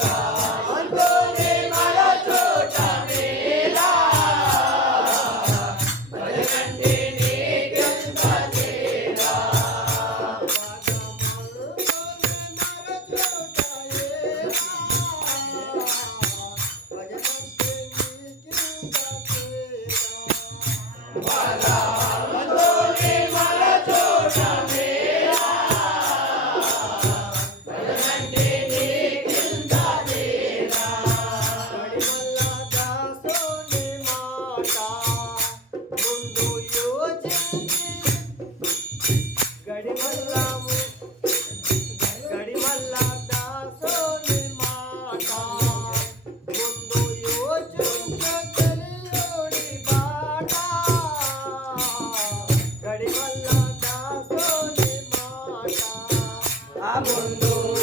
Lord. abandono.